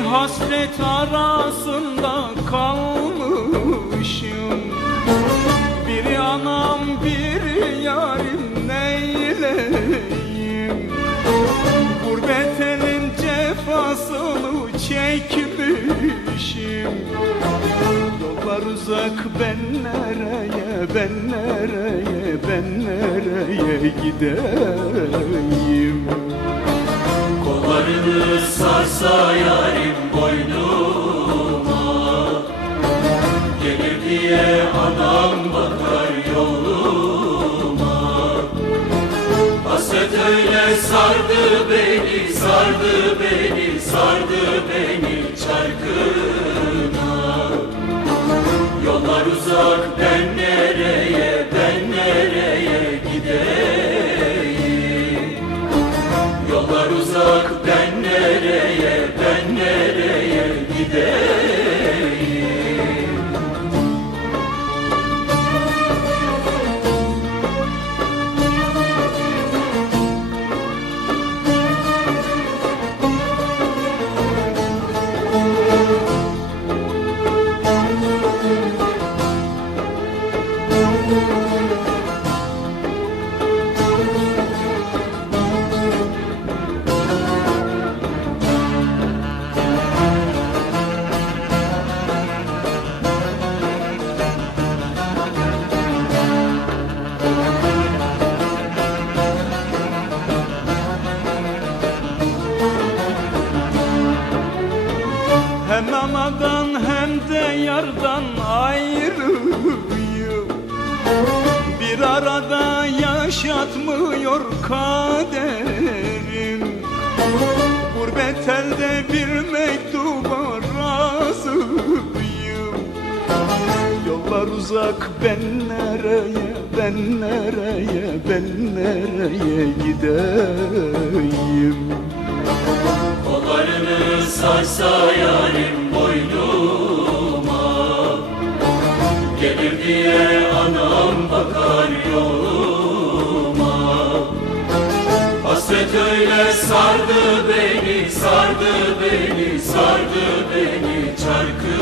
hasret arasında kalmışım. Biri anam biri yarim neyleyim? Gurbet elin cefasını çekmişim. Yollar uzak ben nereye ben nereye ben nereye gideyim Kollarını sarsa yarim boynuma. Gelir diye anam bakar yoluma. Hasret öyle sardı beni, sardı beni, sardı beni çarkına Yollar uzak ben yardan ayrıyım Bir arada yaşatmıyor kaderim. Gurbet elde bir mektuba razıyım Yollar uzak ben nereye ben nereye ben nereye gideyim? Kollarını sarsa yarim boynuma sardı beni, sardı beni, sardı beni çarkı